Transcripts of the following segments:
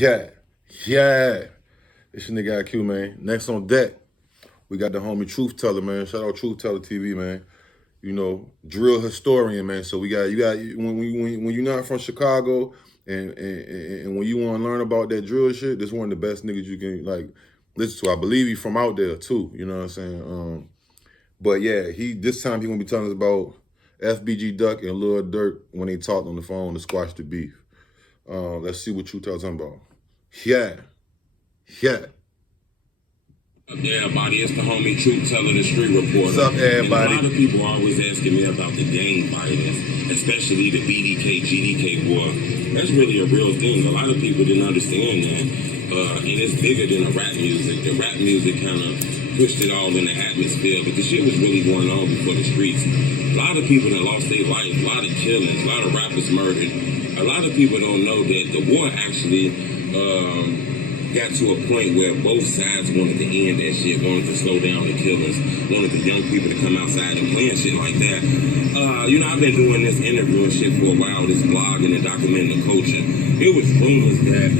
Yeah, yeah. It's your nigga IQ, man. Next on deck, we got the homie Truth Teller, man. Shout out Truth Teller TV, man. You know, drill historian, man. So you got when you're not from Chicago and when you want to learn about that drill shit, this one of the best niggas you can like listen to. I believe he's from out there too. You know what I'm saying? But yeah, this time he gonna be telling us about FBG Duck and Lil Durk when they talked on the phone to squash the beef. Let's see what Truth Teller's talking about. Yeah. Yeah, everybody, it's the homie Truth Teller, the street reporter. What's up, everybody? And a lot of people are always asking me about the gang violence, especially the BDK, GDK war. That's really a real thing. A lot of people didn't understand that. And it's bigger than the rap music. The rap music kind of pushed it all in the atmosphere, but the shit was really going on before the streets. A lot of people that lost their life, a lot of killings, a lot of rappers murdered. A lot of people don't know that the war actually got to a point where both sides wanted to end that shit, wanted to slow down the killings, wanted the young people to come outside and play and shit like that. I've been doing this interview and shit for a while, this blogging and documenting the culture. It was rumors that,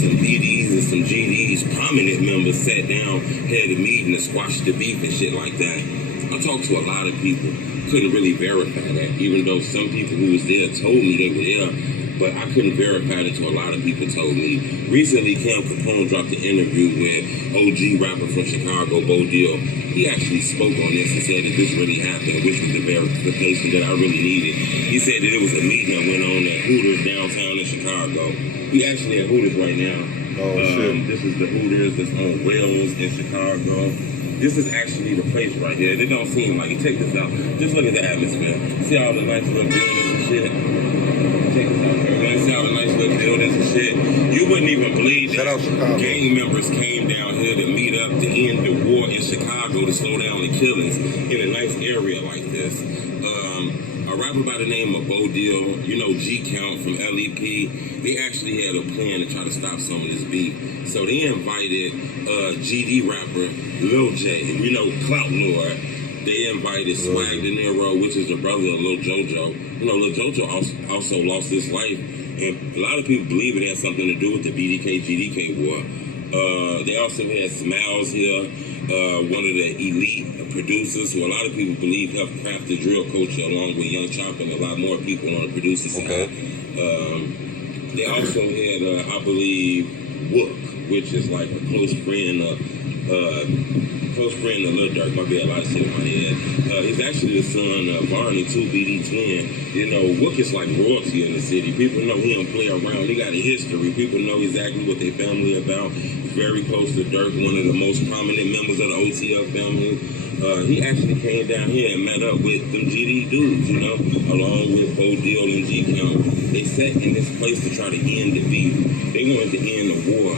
some BDs and some GDs, prominent members sat down, had a meeting to squash the beef and shit like that. I talked to a lot of people, couldn't really verify that, even though some people who was there told me they were there. But I couldn't verify it until a lot of people told me. Recently, Cam Capone dropped an interview with OG rapper from Chicago, Bo Deal. He actually spoke on this and said that this really happened, which was the verification that I really needed. He said that it was a meeting that went on at Hooters downtown in Chicago. We actually at Hooters right now. Oh, shit. This is the Hooters that's on Wells in Chicago. This is actually the place right here. It don't seem like it. Check this out. Just look at the atmosphere. See all the nice little buildings and shit? Check this out, man. See all the nice little buildings and shit? You wouldn't even believe that gang members came down here to meet up to end the war in Chicago to slow down the killings in a nice area like this. A rapper by the name of Bo Deal, G Count from LEP, they actually had a plan to try to stop some of this beef. So they invited GD rapper Lil J, Clout Lord. They invited Swag De Niro, which is the brother of Lil Jojo. Lil Jojo also lost his life, and a lot of people believe it had something to do with the BDK GDK war. They also had Smiles here, one of the elite producers who a lot of people believe helped craft the drill culture along with Young Chop and a lot more people on the producer side. Okay. They also had, I believe, Wook, which is like a close friend of Lil Durk. My bad, a lot of shit in my head. He's actually the son of Barney, 2BD twin. Wook is like royalty in the city. People know he don't play around. He got a history. People know exactly what their family about. Very close to Durk, one of the most prominent members of the OTL family. He actually came down here and met up with them GD dudes, along with Bo Deal and G Count. They sat in this place to try to end the beef. They wanted to end the war.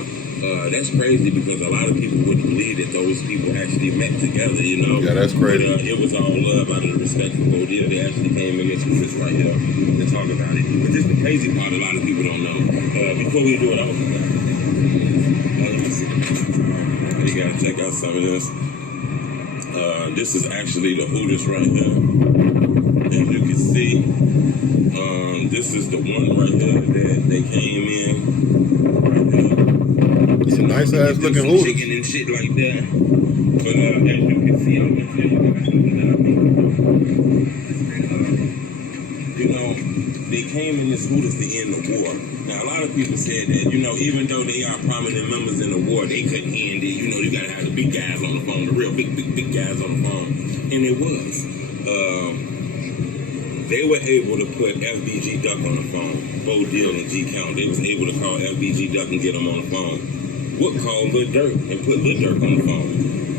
That's crazy because a lot of people wouldn't believe that those people actually met together, Yeah, that's crazy. But it was all love out of the respect for Bo Deal. They actually came against this right here to talk about it. But this is the crazy part a lot of people don't know. Before we do it, I hope you gotta check out some of this. This is actually the Hooters right here. As you can see, this is the one right here that they came in. Right here. It's a nice ass looking Hooters. Chicken and shit like that. But as you can see, I'm gonna tell you, they came in this Hooters to end the war. Now, a lot of people said that, even though they are prominent members in the war, they couldn't end it. You gotta have the big guys on the phone, the real big guys on the phone. And it was. They were able to put FBG Duck on the phone, Bo Deal and G Count. They was able to call FBG Duck and get them on the phone. Wook called Lil Durk and put Lil Durk on the phone.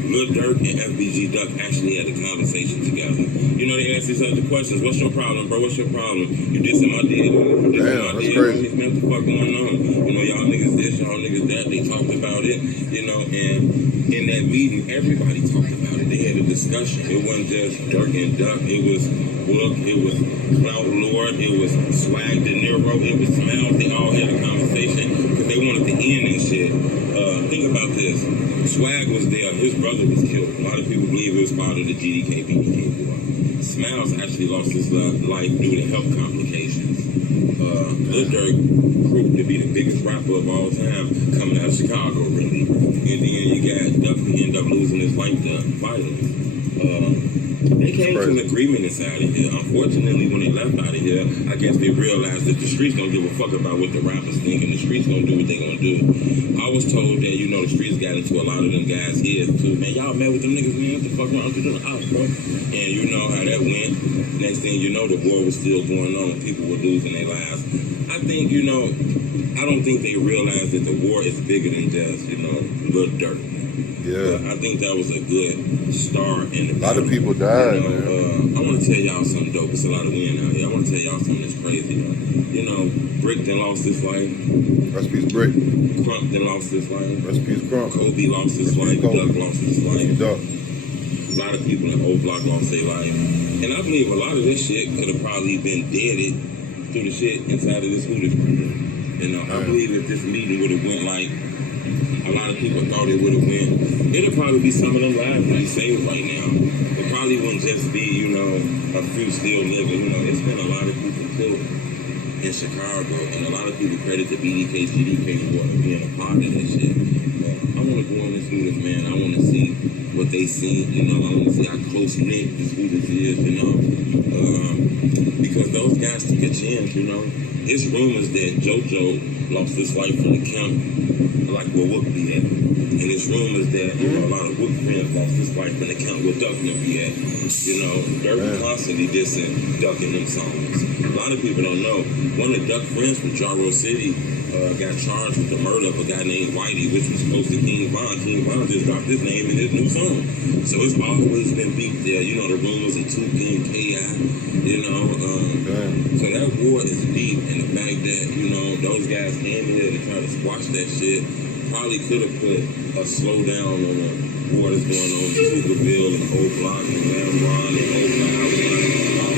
Lil Durk and FBG Duck actually had a conversation together. They asked these other questions. What's your problem, bro? What's your problem? You did something I did. Damn, that's crazy. What the fuck going on? Y'all niggas this, y'all niggas that. They talked about it, and in that meeting, everybody talked about it. They had a discussion. It wasn't just Durk and Duck. It was Wook. It was Clout Lord. It was Swag De Niro. It was Smiles. They all had a conversation because they wanted to end that shit. Think about this. Swag was there. His brother was killed. A lot of people believe it was part of the GDK BDK war. Smiles actually lost his life due to health complications. Lil Durk proved to be the biggest rapper of all time coming out of Chicago, really. And then you got Duck, he ended up losing his life to violence. They came to an agreement inside of here. Unfortunately, when they left out of here, I guess they realized that the streets don't give a fuck about what the rappers think, and the streets gonna do what they gonna do. I was told that, you know, the streets got into a lot of them guys' heads too. Man, y'all met with them niggas, man. What the fuck wrong with you in the house, bro? And you know how that went. Next thing you know, the war was still going on. People were losing their lives. I think, you know, I don't think they realized that the war is bigger than just, you know, Lil Durk. Yeah. I think that was a good start in the A lot of people died, you know, man. I want to tell y'all something dope. It's a lot of wind out here. I want to tell y'all something that's crazy. You know, Brick done lost his life. Rest peace, Brick. Crump done lost his life. Rest peace, Crump. Kobe lost his life. Duck lost his life. Duck. A lot of people in Old Block lost their life. And I believe a lot of this shit could have probably been deaded through the shit inside of this Hooters. You know, I believe if this meeting would have went like a lot of people thought it would have went, it'll probably be some of them lives to be saved right now. It probably wouldn't just be, you know, a few still living. You know, it's been a lot of people killed in Chicago, and a lot of people credit the BDK, GDK for being a part of that shit. I want to go on this Hooters, man. I want to see what they see, you know. I want to see how close-knit this Hooters is, you know. Because those guys took a chance, you know. It's rumors that JoJo lost his life from the camp, like where Wook be at. And it's rumors that, you know, a lot of Wook fans lost his life from the camp where Duck be at. You know, Durk constantly dissing Duck in them songs. A lot of people don't know. One of Duck's friends from Jarrow City got charged with the murder of a guy named Whitey, which was close to King Von. King Von just dropped his name in his new song. So it's always been beat there. You know, the rumors of 2K and K.I., you know. So that war is deep, and the fact that, you know, those guys came here to try to squash that shit probably could have put a slowdown on the war that's going on in Tuberville and Old Block and Ramron and Old Block.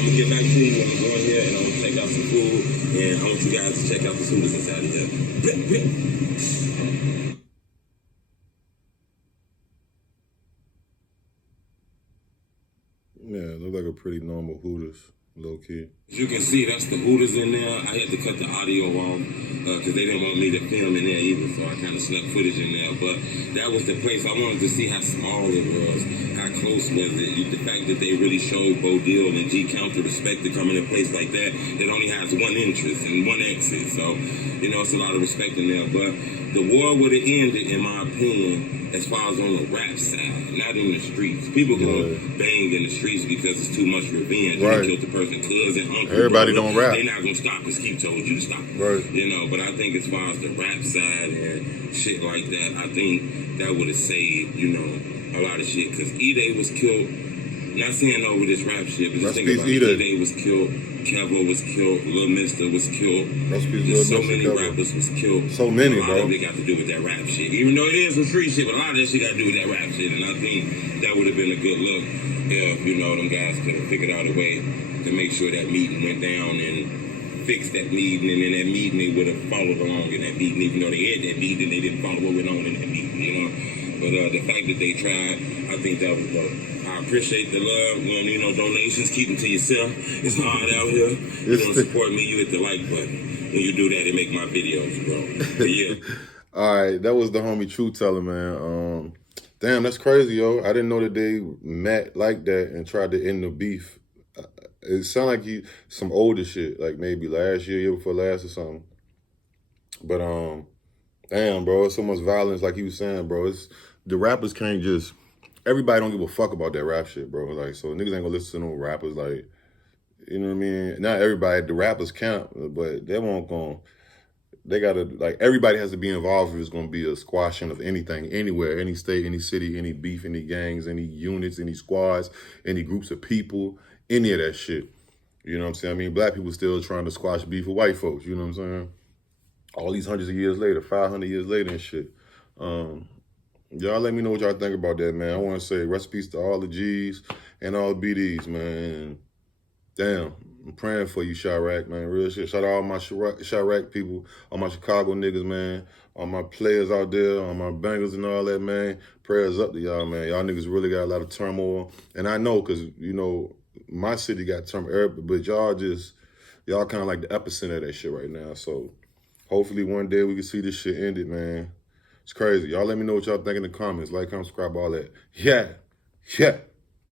We'll get back to you when we go in here, and I'm going to check out some food, and I want you guys to check out the Hooters inside of here. Yeah, it looked like a pretty normal Hooters, low key. As you can see, that's the Hooters in there. I had to cut the audio off because they didn't want me to film in there either, so I kind of snuck footage in there. But that was the place. I wanted to see how small it was, how close was it. The fact that they really showed Bo Deal and G Count the respect to come in a place like that only has one entrance and one exit. So, you know, it's a lot of respect in there. But the war would have ended, in my opinion, as far as on the rap side, not in the streets. People go bang in the streets because it's too much revenge. Right. You killed the person, cousin, uncle. Everybody don't rap. They're not gonna stop because Keith told you to stop. Right. You know, but I think as far as the rap side and shit like that, I think that would have saved, you know, a lot of shit. Because E-Day was killed. Not saying over this rap shit, but just think about it. E-Day was killed. Kevo was killed. Lil Mister was killed. Just so many rappers was killed. So many, bro. A lot of it got to do with that rap shit. Even though it is some street shit, but a lot of that shit got to do with that rap shit. And I think that would have been a good look if, you know, them guys could have figured out a way to make sure that meeting went down and fixed that meeting. And in that meeting, they would have followed along in that meeting. Even though they had that meeting, they didn't follow what went on in that meeting, you know. But the fact that they tried, I think that was dope. I appreciate the love. When, you know, donations, keep them to yourself. It's hard out here. You want to support me, you hit the like button. When you do that, it make my videos grow. But yeah. All right, that was the homie Truth Teller, man. Damn, that's crazy, yo. I didn't know that they met like that and tried to end the beef. It sounded like some older shit, like maybe last year before last or something. But damn, bro, it's so much violence, like he was saying, bro. It's the rappers can't just. Everybody don't give a fuck about that rap shit, bro. Like, so niggas ain't gonna listen to no rappers, like, you know what I mean? Not everybody, the rappers count, but they won't go. They gotta, like, everybody has to be involved if it's gonna be a squashing of anything, anywhere, any state, any city, any beef, any gangs, any units, any squads, any groups of people, any of that shit. You know what I'm saying? I mean, black people still trying to squash beef with white folks, you know what I'm saying? All these hundreds of years later, 500 years later and shit. Y'all let me know what y'all think about that, man. I want to say recipes to all the G's and all the BDs, man. And damn, I'm praying for you, Chirac, man. Real shit. Shout out all my Chirac people, all my Chicago niggas, man. All my players out there, all my bangers and all that, man. Prayers up to y'all, man. Y'all niggas really got a lot of turmoil. And I know, because, you know, my city got turned, but y'all kind of like the epicenter of that shit right now. So hopefully one day we can see this shit ended, man. It's crazy. Y'all let me know what y'all think in the comments. Like, comment, subscribe, all that. Yeah.